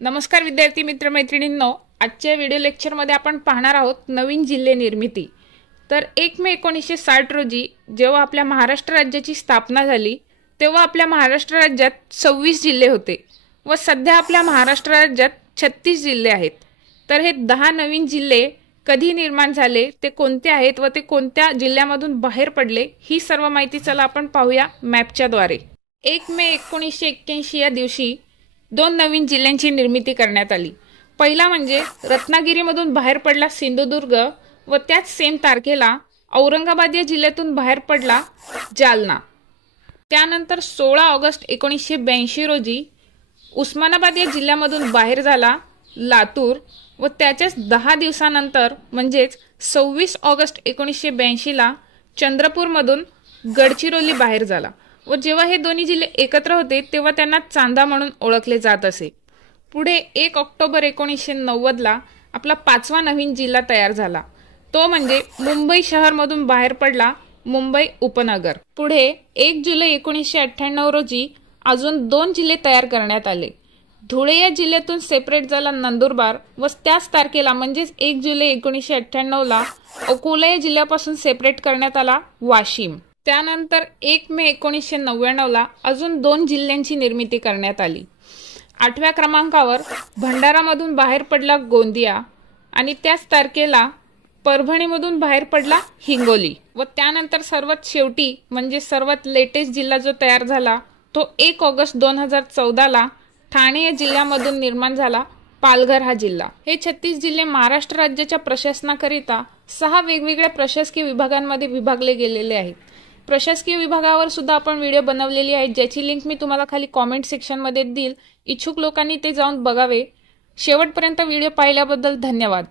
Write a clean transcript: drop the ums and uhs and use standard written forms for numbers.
नमस्कार विद्यार्थी मित्र मैत्रिणींनो, आजच्या व्हिडिओ लेक्चरमध्ये आपण पाहणार आहोत नवीन जिल्हे निर्मिती। तर 1 मे 1960 रोजी जेव्हा आपल्या महाराष्ट्र राज्याची स्थापना झाली तेव्हा आपल्या महाराष्ट्र राज्यात 26 जिल्हे होते व सध्या आपल्या महाराष्ट्र राज्यात 36 जिल्हे आहेत। तर हे 10 नवीन जिल्हे कधी निर्माण झाले, ते कोणते आहेत व ते कोणत्या जिल्ह्यामधून बाहेर पडले, ही सर्व माहिती चला आपण पाहूया मॅपच्या द्वारे। 1 मे 1981 या दिवशी 2 नवीन जिल्ह्यांची निर्मिती करण्यात आली। पहिला म्हणजे रत्नागिरीमधून बाहेर पडला सिंधुदुर्ग व त्याच सेम तारखेला औरंगाबाद या जिल्ह्यातून बाहेर पडला जालना। त्यानंतर 16 ऑगस्ट 1982 रोजी उस्मानाबाद या जिल्ह्यामधून बाहेर झाला लातूर व त्याच्याच 10 दिवसानंतर म्हणजेच 26 ऑगस्ट 1982 ला चंद्रपूरमधून गडचिरोली बाहेर झाला व जेव्हा हे दोन्ही जिल्हे एकत्र होते तेव्हा त्यांना चांदा म्हणून ओळखले जात असे। पुढे 1 ऑक्टोबर 1990 ला आपला 5वा नवीन जिल्हा तयार झाला, तो म्हणजे मुंबई शहरमधून बाहेर पडला मुंबई उपनगर। पुढे 1 जुलै 1998 रोजी अजून 2 जिल्हे तयार करण्यात आले। धुळे या जिल्ह्यातून सेपरेट झाला नंदुरबार व त्याच तारखेला म्हणजेच 1 जुलै 1998 ला अकोला या जिल्ह्यापासून सेपरेट करण्यात आला वाशिम। त्यानंतर 1 मे 1999 ला अजून 2 जिल्ह्यांची निर्मिती करण्यात आली। 8व्या क्रमांकावर भंडारामधून बाहेर पडला गोंदिया आणि त्याच तारखेला परभणीमधून बाहेर पडला हिंगोली व त्यानंतर सर्वात शेवटी म्हणजे सर्वात लेटेस्ट जिल्हा जो तयार झाला तो 1 ऑगस्ट 2014 ला ठाणे या जिल्ह्यामधून निर्माण झाला पालघर हा जिल्हा। हे 36 जिल्हे महाराष्ट्र राज्याच्या प्रशासनाकरिता 6 वेगवेगळ्या प्रशासकीय विभागांमध्ये विभागले गेलेले आहेत। प्रशासकीय विभागावर सुद्धा आपण व्हिडिओ बनवलेली आहे, ज्याची लिंक मी तुम्हाला खाली कमेंट सेक्शन मध्ये देईल। इच्छुक लोकांनी ते जाऊन बघावे। शेवटपर्यंत व्हिडिओ पाहिल्याबद्दल धन्यवाद।